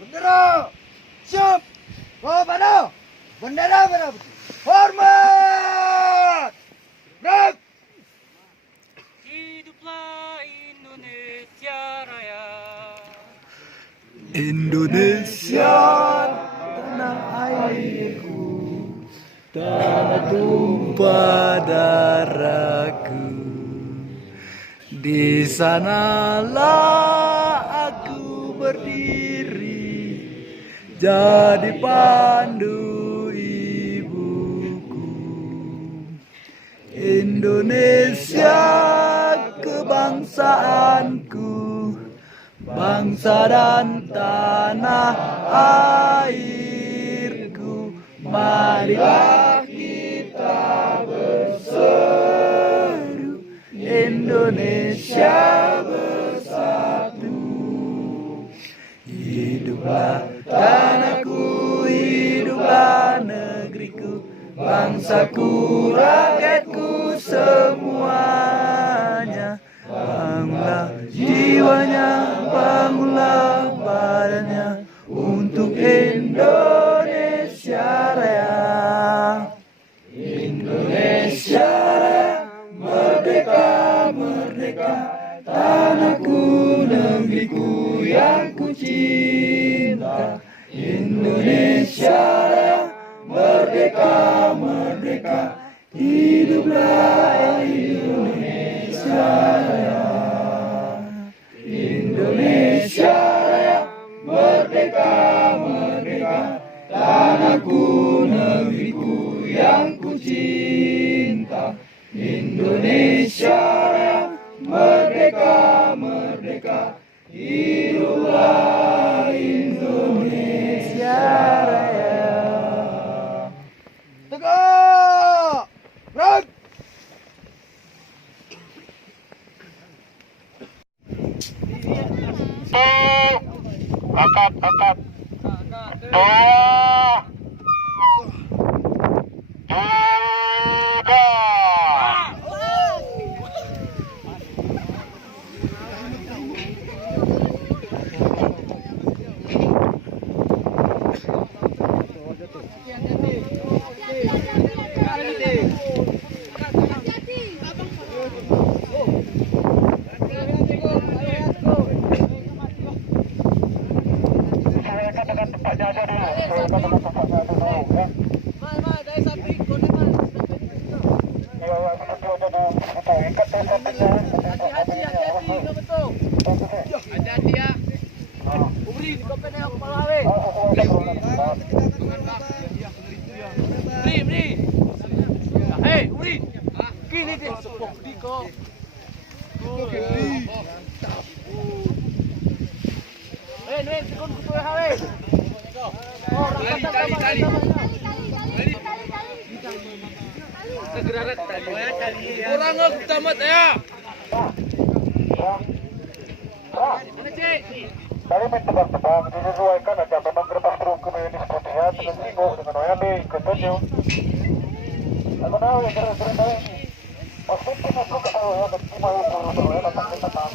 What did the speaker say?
Bendera siap. Oh mana? Bendera mana? Hormat. Gerak. Hiduplah Indonesia Raya. Indonesia tanah airku, tanah tumpah darahku. Di sanalah aku berdiri, jadi pandu ibuku. Indonesia kebangsaanku, bangsa dan tanah airku. Marilah kita berseru, Indonesia bersatu. Hiduplah tanahku, hiduplah negeriku, bangsaku, rakyatku semuanya. Bangunlah jiwanya, bangunlah badannya untuk Indonesia Raya. Indonesia Raya, merdeka, merdeka, tanahku, negeriku yang ku cinta. Indonesia Raya, merdeka, merdeka, hiduplah Indonesia Raya. Indonesia Raya, merdeka, merdeka, tanahku, negeriku yang ku cinta. Indonesia Raya, merdeka, merdeka, hiduplah Indonesia Raya. Tegak! Gerak! Angkat. 2, Hati-hati ya. Ubri, kau kena kepala we. Bri. Hei, Ubri. Kini dia sepok di kau. Nen, sekon kutu hawe. Oh, tali. Segera tali. Kurang aku tamat ya. Mana cik? Kami tebak-tebak disesuaikan aja memang kertas berhukum ini sepertinya dengan Sigo dengan Oyame ketujuh. Aku tahu yang terus ini. Maksudnya aku ketahui ya, dan mau urus datang.